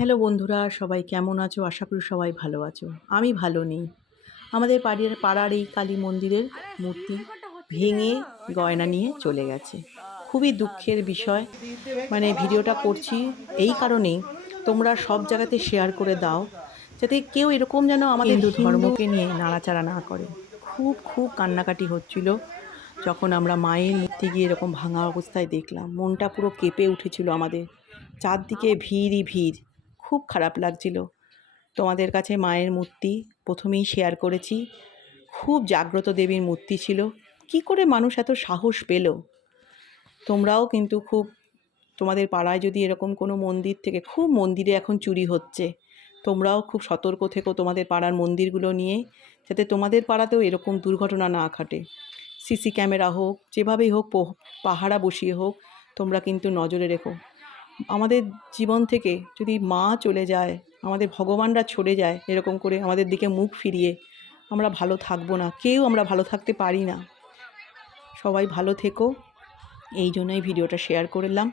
Hello বন্ধুরা, সবাই কেমন আছো? আশা করি সবাই ভালো আছো। আমি ভালো নেই। আমাদের পাড়ার এই কালী মন্দিরের মূর্তি ভেঙে গয়না নিয়ে চলে গেছে। খুবই দুঃখের বিষয়। মানে ভিডিওটা করছি এই কারণেই, তোমরা সব জায়গাতে শেয়ার করে দাও, যাতে কেউ এরকম যেন আমাদের হিন্দু হিন্দু ধর্মকে নিয়ে নাড়াচাড়া না করে। খুব কান্নাকাটি হচ্ছিল যখন আমরা মায়ের মূর্তি গিয়ে এরকম ভাঙা অবস্থায় দেখলাম। মনটা পুরো কেঁপে উঠেছিল আমাদের। চারদিকে ভিড়ই ভিড়। খুব খারাপ লাগছিল। তোমাদের কাছে মায়ের মূর্তি প্রথমেই শেয়ার করেছি। খুব জাগ্রত দেবীর মূর্তি ছিল। কি করে মানুষ এত সাহস পেল? তোমরাও কিন্তু খুব, তোমাদের পাড়ায় যদি এরকম কোনো মন্দির থেকে, খুব মন্দিরে এখন চুরি হচ্ছে, তোমরাও খুব সতর্ক থেকো তোমাদের পাড়ার মন্দিরগুলো নিয়ে, যাতে তোমাদের পাড়াতেও এরকম দুর্ঘটনা না ঘটে। সিসি ক্যামেরা হোক, যেভাবেই হোক, পাহারা বসিয়ে হোক, তোমরা কিন্তু নজরে রেখো। আমাদের জীবন থেকে যদি মা চলে যায়, আমাদের ভগবানরা সরে যায় এরকম করে আমাদের দিকে মুখ ফিরিয়ে, আমরা ভালো থাকবো না, কেউ আমরা ভালো থাকতে পারি না। সবাই ভালো থেকো, এই জন্যই ভিডিওটা শেয়ার করলাম,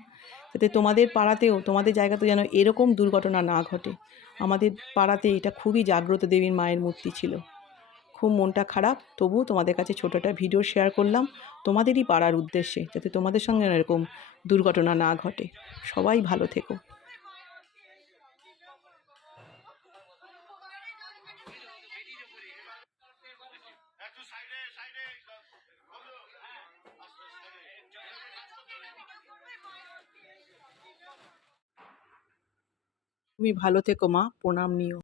যাতে তোমাদের পাড়াতেও, তোমাদের জায়গাতেও যেন এরকম দুর্ঘটনা না ঘটে। আমাদের পাড়াতে এটা খুবই জাগ্রত দেবীর মায়ের মূর্তি ছিল। খুব মনটা খারাপ, তবুও তোমাদের কাছে ছোটো একটা ভিডিও শেয়ার করলাম, তোমাদেরই পাড়ার উদ্দেশ্যে, যাতে তোমাদের সঙ্গে এরকম দুর্ঘটনা না ঘটে। সবাই ভালো থেকো। তুমি ভালো থেকো মা, প্রণাম নিও।